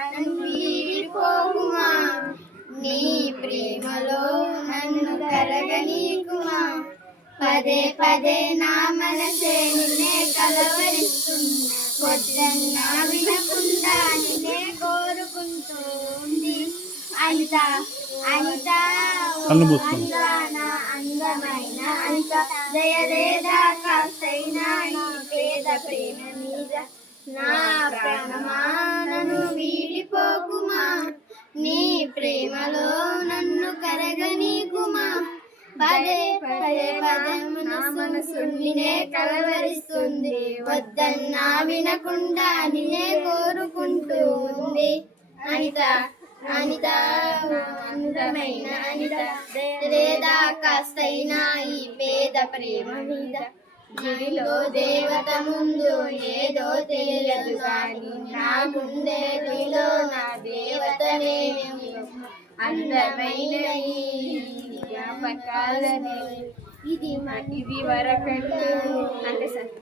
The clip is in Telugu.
నన్ను వీడిపోకుమా, నీ ప్రేమలో నన్ను కరగనీకుమా. పదే పదే నా మనసే నిన్నే కలవరిస్తుంది, వద్దన్నా వినకుండా నిన్నే కోరుకుంటుంది. అనిత అనిత అందమైన అనిత, దయలేదా కాస్తైనా ఈ పేద ప్రేమ మీద. నా ప్రాణమా నన్ను వీడిపోకుమా, నీ ప్రేమలో నన్ను కరగనీకుమా. పదే పదే నా మనసు నిన్నే కలవరిస్తుంది, వద్దన్నా వినకుండా నిన్నే కోరుకుంటూ ఉంది. అనిత అనిత అందమైన అనిత, లేదా కాస్తైనా ఈ పేద ప్రేమ మీద. గుడిలో దేవత ముందు ఏదో తెలియదు కానీ, నా గుండెలో నా దేవతనే అందమైన ఈ జ్ఞాపకాలనే. ఇది వరకంటూ అంటే సార్.